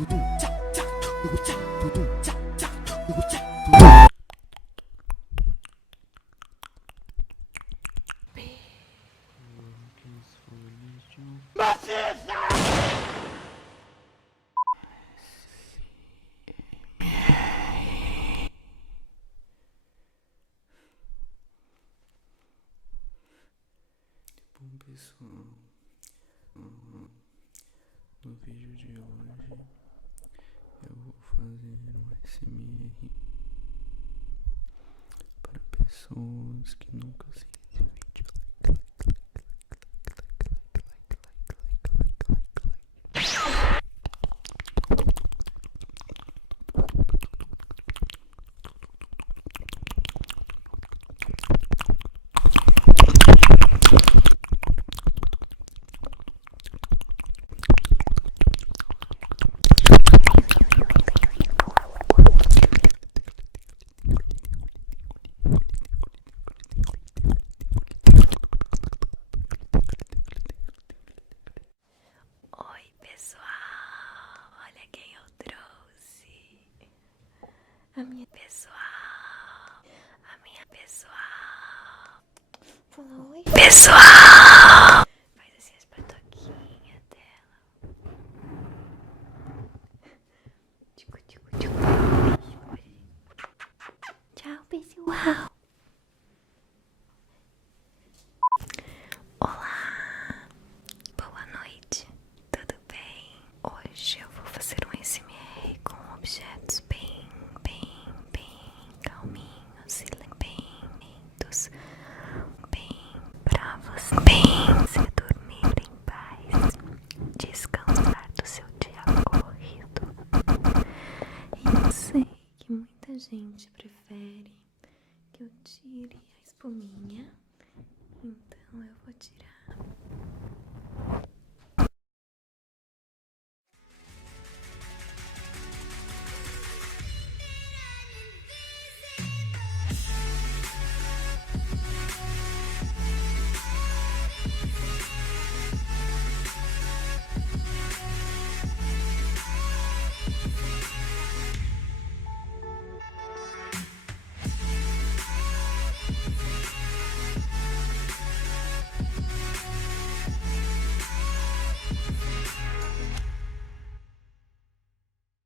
Bom, pessoal, no vídeo de hoje eu vou fazer um ASMR para pessoas que nunca assistiram esse vídeo. Oi, pessoal, olha quem eu trouxe. A minha pessoal. Fala oi. Pessoal! Faz assim as patoquinhas dela. Tchicu, tchicu, tchicu. Tchau, pessoal. Olá, boa noite, tudo bem? Hoje eu vou fazer um ASMR com objetos bem calminhos e bem lentos, bem pra você, se dormir em paz, descansar do seu dia corrido. E eu sei que muita gente prefere que eu tire a espuminha